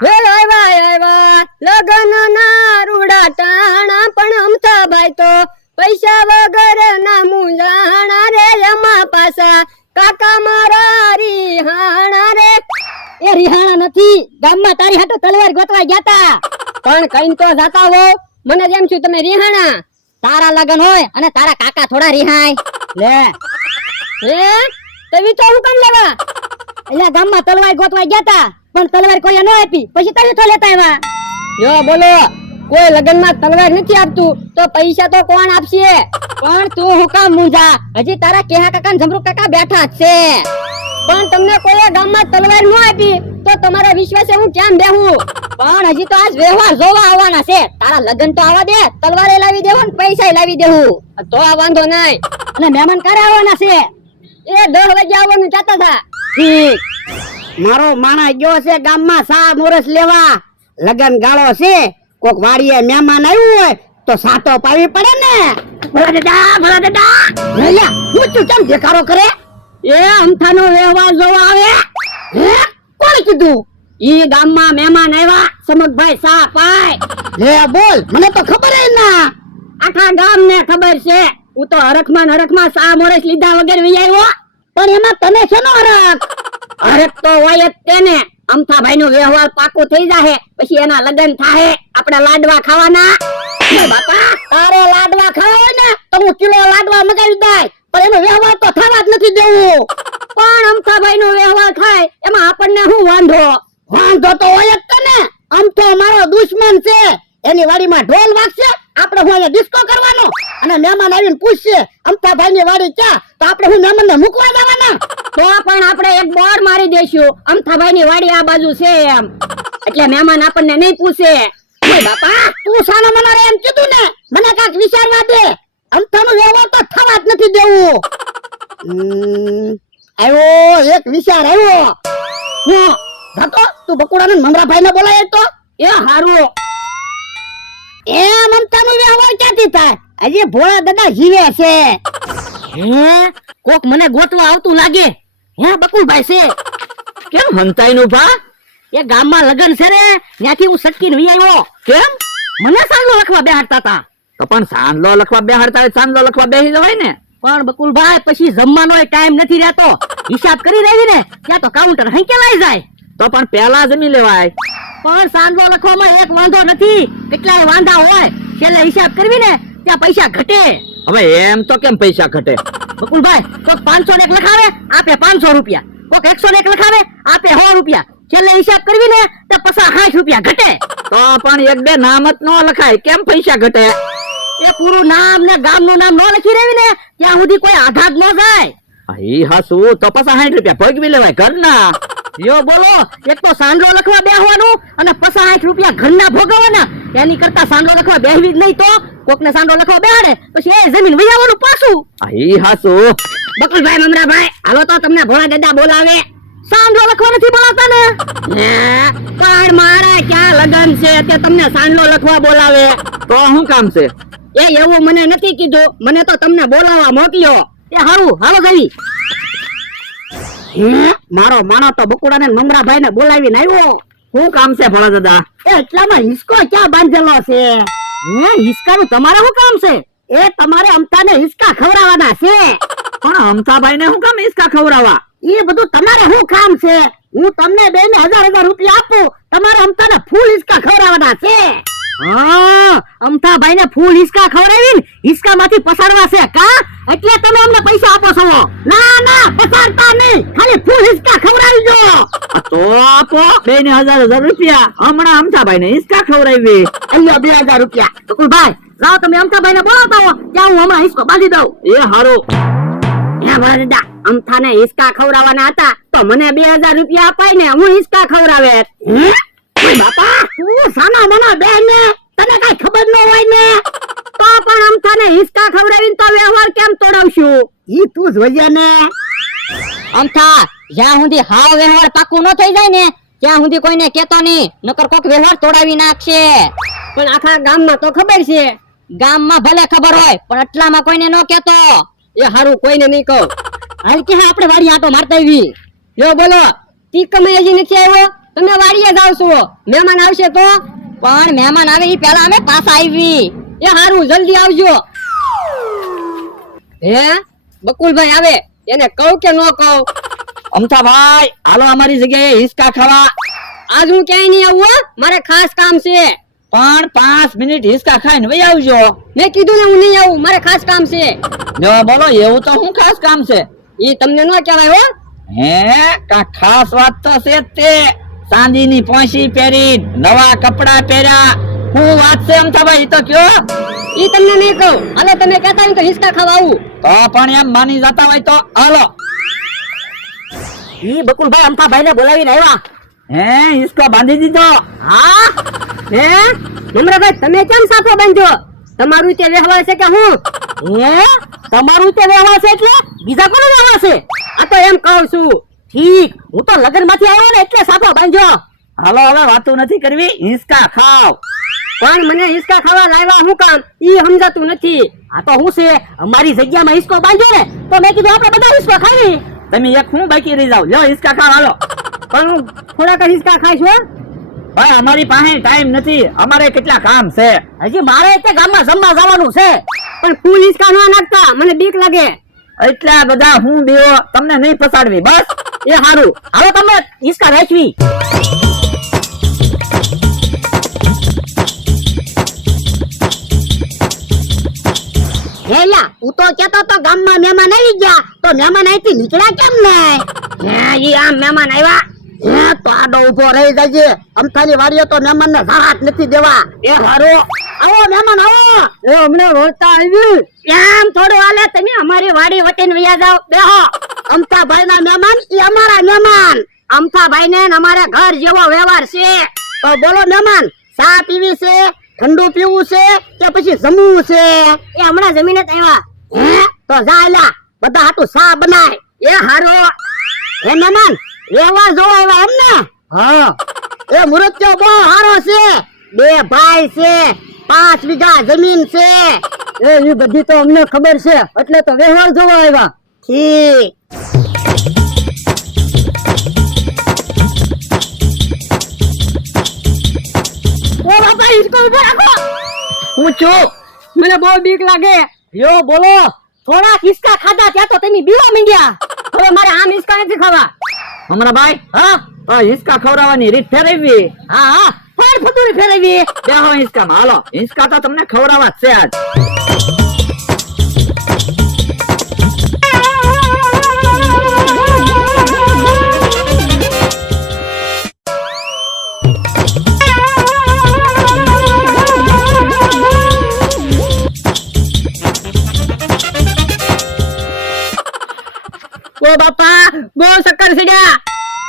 લગન ના રૂડા ટાણા પણ અમથા ભાઈ તો પૈસા વગર ના મુંજાણા રે એમાં પાછા કાકા મારા રિહાણા રે. એ રિહાણા નથી, ગામમાં તારી હાટો તલવાર ગોતવા ગયા પણ કઈ તો જાતા હો, મને જેમ છું તમે રિહાણા. તારા લગન હોય અને તારા કાકા થોડા રિહાય લે. હે તવી તો હું કન લેવા એટલે ગામમાં તલવાર ગોતવા ગયા પણ તલવાર કોઈ ન આપી, પછી તવી તો લેતા આવ્યા. યો બોલો, કોઈ લગન માં તલવાર નથી આપતું તો પૈસા તો કોણ આપશે? પણ તું હું કામ મૂંઝા? હજી તારા કેહા કાકા ને જમરૂ કાકા બેઠા જ છે. પણ તમને કોઈ ગામમાં તલવાર ન આપી તો તમારા વિશ્વાસે હું કેમ બેહું? પણ હજી તો આજ વ્યવહાર જોવા આવવાના છે. તારા લગન તો આવવા દે, તલવારે લાવી દેવું ને પૈસા લાવી દેવું તો આ વાંધો નહીં. અને મહેમાન ક્યારે આવવાના છે? એ 10 વાગે આવવાનું કહેતા હતા. ઠીક. મારો માણસ ગયો છે ગામમાં સા મોરસ લેવા. લગન ગાળો છે, કોક વાડીએ મહેમાન આવ્યું હોય તો સાતો પાવી પડે ને. ભલા દાદા ભલા હું તું કેમ દેખાડો કરે? એ અમથાનો વ્યવહાર જોવા આવે. હે કોણ કીધું? ઈ ગામમાં મહેમાન આવ્યા, સમકભાઈ સા પાય. લે બોલ, મને તો ખબર જ ના. આખા ગામને ખબર છે. હું તો હરખમાં સા મોરસ લીધા વગર વી આવ્યો. પણ એમાં તને શેનો હરખ? હરખ તો હોય જ તેને. અમથાભાઈ નો વ્યવહાર પાકો થઈ જાહે, પછી એના લગન થાહે, આપણે લાડવા ખાવાના. બાપા તારે લાડવા ખાવા ને તો હું કિલો લાડવા મગાવી દઈ, પણ એનો વ્યવહાર તો થવા જ નથી દેવું. પણ અમથાભાઈ નો વ્યવહાર થાય એમાં આપણને શું વાંધો? વાંધો તો હોય જ તને. અમથો મારો દુશ્મન છે, એની વાડીમાં ઢોલ વાગશે, આપણે હું અહીંયા ડિસ્કો કરવાનો, અને મહેમાન આવીને પૂછશે અમથાભાઈ ની વાડી ક્યાં, તો આપણે હું મહેમાનને મૂકવા જવાના? તો પણ આપણે એક બોર્ડ મારી દેશું, અમથાભાઈ ની વાડી આ બાજુ છે એમ, એટલે મહેમાન આપણને નહીં પૂછે. બાપા તું સાનો મને એમ કીધું ને, મને કાંઈક વિચારવા દે. અમથાનો વ્યવહાર તો થવા જ નથી દેવું. આવ્યો એક વિચાર આવ્યો. હું જાતો તું બકુડાને મમરાભાઈ ને બોલાય તો એ હારું. એ મમતાનો વ્યવહાર ક્યાંથી થાય? હજી ભોળા દાદા જીવે છે. હે કોક મને ગોતવા આવતું લાગે. હે બકુલભાઈ છે? કેમ હંતાઈ નું ભા? એ ગામમાં લગન છે રે, ત્યાંથી હું સટકીને વી આવ્યો. કેમ? મને સાંડલો લખવા બેહાડતા હતા. તો પણ સાંડલો લખવા બેહાડતા હોય, સાંડલો લખવા બેહી જવાય ને. પણ બકુલભાઈ પછી જમવાનો ટાઈમ નથી રહેતો. હિસાબ કરી રહી ને ત્યાં તો કાઉન્ટર હંકેલાઈ જાય. તો પણ પહેલા જમી લેવાય. પણ સાંડલો લખવામાં એક વાંધો નથી, કેટલાય વાંધા હોય. છેલ્લે હિસાબ કરવી ને ત્યાં પૈસા ઘટે. હવે એમ તો કેમ પૈસા ઘટે? બકુલભાઈ કોક 500 ને એક લખાવે, આપે 500 રૂપિયા. કોક 100 ને એક લખાવે, આપે 100 રૂપિયા. છેલ્લે હિસાબ કરવી ને તો 50-60 રૂપિયા ઘટે. તો પણ એક બે નામ જ ન લખાય, કેમ પૈસા ઘટે? એ પૂરું નામ ને ગામનું નામ ન લખી રહેવી ને ત્યાં સુધી કોઈ આઘાત ન જાય. ઈ હાસુ તો 50-60 રૂપિયા ભોગવી લેવાય ઘરના. યો બોલો, એક તો સાંડલો લખવા બેહવાનું અને 50-60 રૂપિયા ઘરના ભોગવવાના. એની કરતા સાંડલો લખવા બેહવી જ નહીં તો કોકને સાંડલો લખવા બેહાડે પછી એ જમીન વૈયાવાનું પાછું. ઈ હાસુ. બકુલભાઈ મમરાભાઈ હાલો તો તમને ભોળા દાદા બોલાવે. સાંડલો લખવા નથી બોલાવતા ને? પણ મારા ક્યાં લગન છે તે તમને સાંડલો લખવા બોલાવે? તો શું કામ છે? એ એવું મને નથી કીધું, મને તો તમને બોલાવવા મોકલ્યો. એ હારું હાલો જવી. મારો માણો તો બકુડા ને મમરાભાઈ ને બોલાવીને આવ્યો. શું કામ છે ભોળા દાદા? એટલામાં હિસકો ક્યાં બાંધેલો છે? હિસકાનું તમારે શું કામ છે? એ તમારે અમથાને હિસકા ખવડાવવાના છે. પણ અમથાભાઈ ને શું કામ હિસકા ખવડાવવા? એ બધું તમારે શું કામ છે? હું તમને બેને 1000 રૂપિયા આપું, તમારે અમથાને ફૂલ હિસકા ખવડાવવાના છે. હા, અમથાભાઈ ને ફૂલ હિસકા ખવડાવીને હિસકામાંથી પસાડવા છે કા? એટલે તમે અમને પૈસા આપો છો? ના ના, પસાડતા નહીં, ખાલી ફૂલ હિસકા ખવડાવી દો. તો આપો બેને 1000 રૂપિયા. હમણાં અમથાભાઈ ને હિસકા ખવડાવી. અહીંયા 2000 રૂપિયા. બકુલભાઈ જાઓ તમે અમથાભાઈ ને બોલાવતા હો, ત્યાં હું હમણાં હિસકો બાંધી દઉં. એ હારું. હે દાદા, અમથાને હિસકા ખવડાવવાના હતા તો મને 2000 રૂપિયા અપાય ને હું હિસકા ખવડાવે. બાપા તું સાના મના બેન ને તને કઈ ખબર ન હોય ને? તો પણ અમથાને હિસકા ખવડાવીને તો વ્યવહાર કેમ તોડાવશું? ઈ તું જોઈએ ને. અમથા જ્યાં સુધી હાવ વ્યવહાર પાકું ન થઈ જાય ને ત્યાં સુધી કોઈને કેતો નહીં, નકર કોક વ્યવહાર તોડાવી નાખશે. પણ આખા ગામમાં તો ખબર છે. ગામમાં ભલે ખબર હોય પણ આટલામાં કોઈને ન કેતો. એ હારું કોઈને નહીં કહું. હાલ કે આપણે વાડી આટો મારતા આવી. યો બોલો, તી કમે હજી નથી આવ્યો તમે વાડીએ જાવ છો મહેમાન આવશે તો પણ મહેમાન આવે ઈ પહેલા અમે પાછા આવી એ હારું જલ્દી આવજો હે બકુલભાઈ આવે એને કહું કે ન કહું અમથાભાઈ હાલો અમારી જગ્યાએ હિસકા ખાવા. આજ હું ક્યાંય નહીં આવું હો. મારે ખાસ કામ છે પણ 5 મિનિટ હિસકા ખાઈને વહી આવજો. મેં કીધું ને હું નહીં આવું મારે ખાસ કામ છે જો બોલો એવું તો શું ખાસ કામ છે? ઈ તમને ન કહેવાય હો હે કા ખાસ વાત તો છે જ તે. ચાંદીની પોંછી પહેરી નવા કપડા પહેર્યા શું વાત છે અમથાભાઈ ઈ તો કયો. ઈ તમને નહીં કહું હાલો તમે કહેતા હોય તો હિસકા ખાવા આવું તો પણ એમ માની જતા હોય તો હાલો. ઈ બકુલભાઈ અમથાભાઈ ને બોલાવીને આવ્યા. હે હિસકો બાંધી દીધો? હા હે નમ્રભાઈ તમે કેમ સાફો બાંધ્યો તમારું તે વ્યવહાર છે કે હું હે તમારું તે વ્યવહાર છે એટલે બીજા કોનો વ્યવહાર છે? આ તો એમ કહું છું ઠીક હું તો લગન માંથી આવ્યો ને એટલે સાફો બાંધ્યો. હાલો હવે વાતું નથી કરવી, હિસકા ખાવ. પણ મને હિસકા ખાવા લાવ્યા હું કામ ઈ સમજાતું નથી આ તો હું છે અમારી જગ્યામાં હિસકો બાંધ્યો ને તો મેં કીધું આપણે બધા હિસકો ખાવી. તમે એક હું બાકી રહી જાવ. લ્યો હિસકા ખાવ હાલો. પણ હું થોડાક જ હિસકા ખાઈશ હો ભાઈ અમારી પાસે ટાઈમ નથી, અમારે કેટલા કામ છે. હજી મારે તે ગામમાં જમવા જવાનું છે. પણ ફૂલ હિસકા ન નાખતા મને બીક લાગે એટલા બધા હું દેવો તમને નહીં ફસાડવી બસ. એ સારું હાલો તમે હિસકા રાખવી. હેલા તું તો કેતો તો ગામમાં મહેમાન આવી ગયા તો મહેમાન અહીંથી નીકળ્યા કેમ નહીં? હે ઈ આમ મહેમાન આવ્યા. હે તો આડો ઉભો રહી જજે. અમથાની વાડીએ તો મહેમાન ને રાહત નથી દેવા. એ હારું આવો મહેમાન આવો. એ હમણાં રોતા આવ્યું એમ થોડું હાલે તમે અમારી વાડી વટીને વયા જાવ. બેહો. અમથાભાઈ ના મહેમાન ઈ અમારા મહેમાન. અમથાભાઈ ને અમારે ઘર જેવો વ્યવહાર છે. તો બોલો મહેમાન ચા પીવી છે, ઠંડુ પીવું છે કે પછી જમવું છે? એ હમણાં જમીને જ આવ્યા. હે તો જા એલા બધા હાટું ચા બનાય. એ હારો એ મહેમાન વ્યવહાર જોવા આવ્યા એમ ને? હા. એ મુરત્યો બહુ હારો છે. 2 ભાઈ છે, 5 વીઘા જમીન છે. એ બધી તો અમને ખબર છે એટલે તો વ્યવહાર જોવા આવ્યા ઠીક. ઓ બાપા હિસકો ઉભો રાખો. હું છું. મને બહુ બીક લાગે યો બોલો. થોડા હિસકા ખાધા ત્યાં તો તમે બીવા માંડ્યા. હવે મારે આમ હિસકા નથી ખાવા હમણાં ભાઈ હા હિસકા ખવડાવવાની રીત ફેરવી. હા હા ફળ ફતુરી ફેરવી. બેહો હિસકામાં હાલો. હિસકા તો તમને ખવડાવવા જ છે આજ. ઓ બાપા બહુ શક્કર સીડ્યા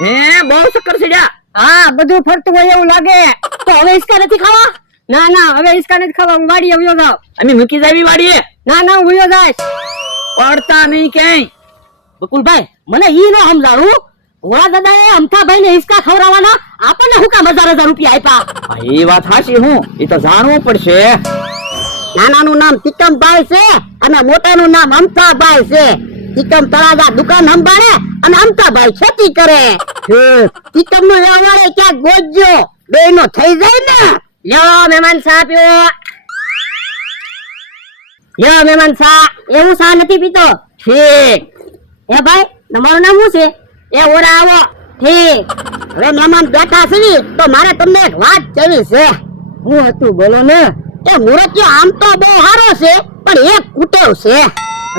હે બહુ શક્કર સીડ્યા? હા બધું ફરતું હોય એવું લાગે તો હવે હિસકા નથી ખાવા ના ના હવે હિસકા નથી ખાવા હું વાડીએ વયો જાવ અમે મૂકી જાવી વાડીએ? ના ના હું વયો જઈશ પડતા નહીં ક્યાંય. બકુલભાઈ મને ઈ ન સમજાણું. ભોળા દાદાએ અમથાભાઈ ને હિસકા ખવડાવવાના આપણને હું કામ 1000 રૂપિયા આપ્યા? એ વાત હાચી. હું એ તો જાણવું પડશે. નાનાનું નામ તિકમભાઈ છે અને મોટાનું નામ અમથાભાઈ છે. તિકમ તળાજા દુકાન સંભાળે અને અમથાભાઈ ખેતી કરે. તિકમ નો વ્યવહાર ક્યાંક ગોજ્યો બે નો થઈ જાય ને. લ્યો મહેમાન ચા પીવો. લ્યો મહેમાન ચા. એવું ચા નથી પીતો. ઠીક. એ ભાઈ તમારું નામ શું છે? એ ઓરા આવો. ઠીક. હવે મહેમાન બેઠા છે તો મારે તમને એક વાત કહેવી છે. હું હતું બોલો ને એ મુરત્યો આમ તો બહુ સારો છે પણ એક કુટેવ છે.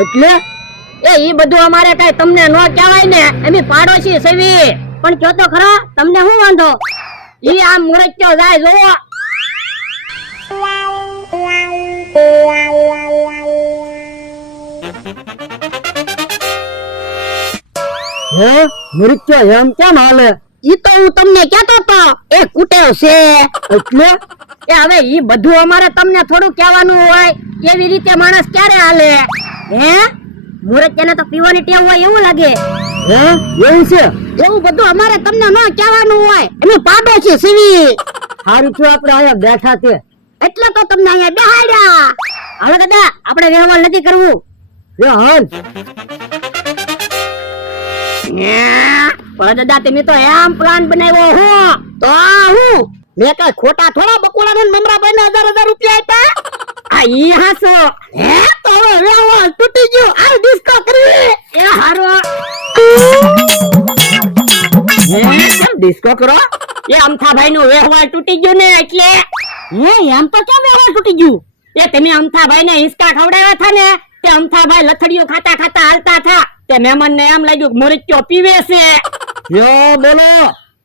એટલે એ ઈ બધું અમારે કઈ તમને ન કહેવાય ને. એમી પાડોશી સેવી. પણ કયો તો ખરા તમને શું વાંધો? ઈ આમ મુરત્યો જાય જોવો. હે મૃત્યુ એમ કેમ હાલે ઈ તો હું તમને કહેતો તો એ કુટેવ છે. એટલે એ હવે ઈ બધું અમારે તમને થોડું કહેવાનું હોય. કેવી રીતે માણસ ક્યારે હાલે? હે મુરત્યાને તો પીવાની ટેવ હોય એવું લાગે. હે એવું છે એવું બધું અમારે તમને ન કહેવાનું હોય. એની પાડોશી સીવી. સારું થયું આપણે અહીંયા બેઠા છે એટલે તો તમને અહીંયા બેહાડ્યા. હવે દાદા આપણે વ્યવહાર નથી કરવું. લે હાલ પણ દાદા તમે તો એમ પ્લાન બનાવ્યો હું તો હું મેં કઈ ખોટા થોડા બકુડા ને મમરાભાઈ ને 1000 રૂપિયા આપ્યા આ ઈ હાસો હે તો હવે વ્યવહાર તૂટી ગયો આ ડિસ્કો કરવી એ હારો કેમ ડિસ્કો કરો? એ અમથાભાઈ નું વ્યવહાર તૂટી ગયું ને એટલે એમ તો કેમ વ્યવહાર તૂટી ગયું એ તમે અમથાભાઈ ને હિંચકા ખવડાવ્યા હતા ને તે અમથાભાઈ લથડીઓ ખાતા ખાતા હાલતા હતા તે મહેમાન ને એમ લાગ્યું કે મરચો પીવે છે યો બોલો,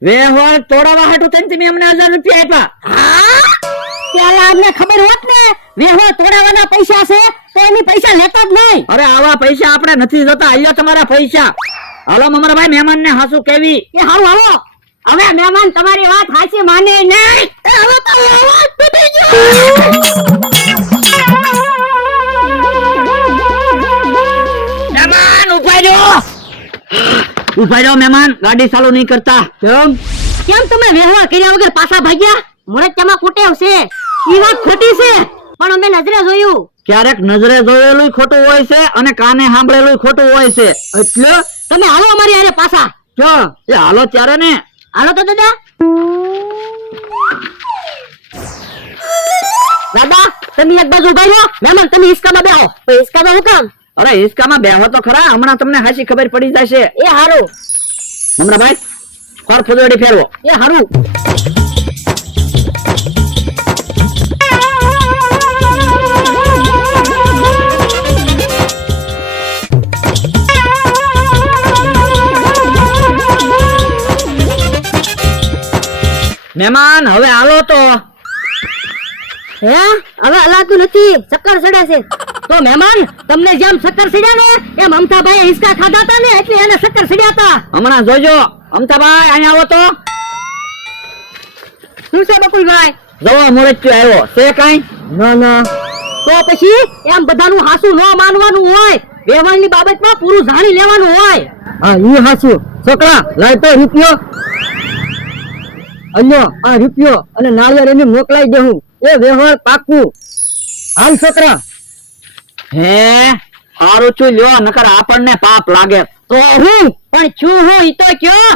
વ્યવહાર તોડાવા હાટુ થઈને તમે અમને 1000 રૂપિયા આપ્યા? પેલા અમને ખબર હોત ને વ્યવહાર તોડાવવાના પૈસા છે તો એની પૈસા લેતા જ નહીં. અરે આવા પૈસા આપણે નથી જોતા, અહીંયા તમારા પૈસા. હાલો મમરાભાઈ, મહેમાન ને હાસુ કેવી? એ હારું હાલો હવે મહેમાન તમારી વાત હાચી માને નહીં. એ હવે તો વ્યવહાર તૂટી ગયો. મહેમાન ઉભા રહ્યો, ઉભા રહ્યો મહેમાન, ગાડી ચાલુ નહીં કરતા. કેમ તમે વ્યવહાર કર્યા વગર પાછા ભાગ્યા? મોરચમાં કુટેવ છે ઈ વાત ખોટી છે પણ અમે નજરે જોયું. ક્યારેક નજરે જોયેલું ખોટું હોય છે અને કાને સાંભળેલું ખોટું હોય છે. એટલે તમે હાલો અમારી હારે પાછા. જો એ હાલો ત્યારે ને. હાલો તો દાદા. દાદા તમે એક બાજુ ઉભા રહ્યો, મહેમાન તમે હિસકામાં બેહો. હિસકામાં હું કામ? અરે હિસકામાં બેહો તો ખરા, હમણાં તમને હાચી ખબર પડી જશે. એ હારું. મમરાભાઈ ખોર ફુદડી ફેરવો. એ હારું. મહેમાન હવે હાલો તો. હે હવે હલાતું નથી, ચક્કર ચડે છે. તો મહેમાન તમને જેમ ચક્કર ચડ્યા ને એમ અમથાભાઈ હિસકા ખાધા હતા ને એટલે એને ચક્કર ચડ્યા હતા. હમણાં જોજો. અમથાભાઈ અહીંયા આવો તો. શું છે બકુલભાઈ? જવો મોરચ્યો આવ્યો છે કાઈ? ના ના. તો પછી એમ બધાનું હાસું ન માનવાનું હોય, વ્યવહારની બાબતમાં પૂરું જાણી લેવાનું હોય. હા ઈ હાસું. છોકરા લાય તો રૂપિયો. અલ્યો આ રૂપિયો અને નાળિયેર એને મોકલાઈ દેવું. એ વ્યવહાર પાકું. હાલ છોકરા. હે સારું છું લ્યો, નકર આપણને પાપ લાગે. તો હું પણ છું હું ઈ તો કયો.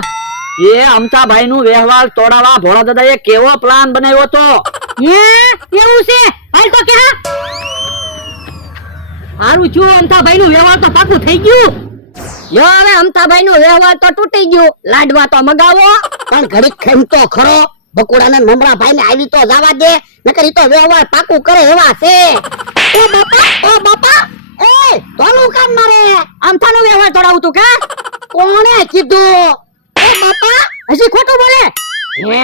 એ અમથાભાઈ નું વ્યવહાર તોડાવા ભોળા દાદાએ કેવો પ્લાન બનાવ્યો તો. એવું છે? હાલ તો કે હારું છું અમથાભાઈ નું વ્યવહાર તો પાકું થઈ ગયું. યો હવે અમથાભાઈ નું વ્યવહાર તો તૂટી ગયું, લાડવા તો મગાવો. પણ ઘડીક ખેમ તો ખરો, બકુડા ને મમરાભાઈ ને આવી તો જવા દે, નકર ઈ તો વ્યવહાર પાકું કરે એવા છે. ઓ બાપા એ તોલું કામ મારે અમથાનો વ્યવહાર તોડાવું તું કે? કોણે કીધું? એ બાપા હજી ખોટું બોલે. હે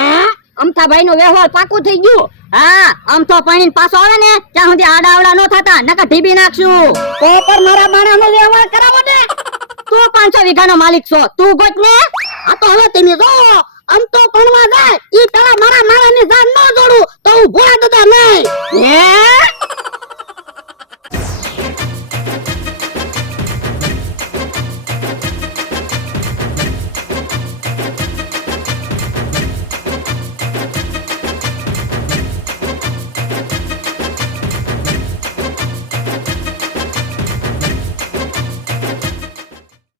અમથાભાઈ નું વ્યવહાર પાકું થઈ ગયું. હા અમથો પાણી પાછો આવે ને ત્યાં સુધી આડાવડા નો થતા, નકર ઢીબી નાખશું. તો પર મારા માણસ નો વ્યવહાર કરાવો ને. તું 500 વીઘાનો માલિક છો, તું ગોત ને. આ તો હવે તમે જો અમથો ભણવા જાય ઈ પેલા મારા માણસ ની જાન ન જોડું તો હું ભોળા દાદા નહીં. હે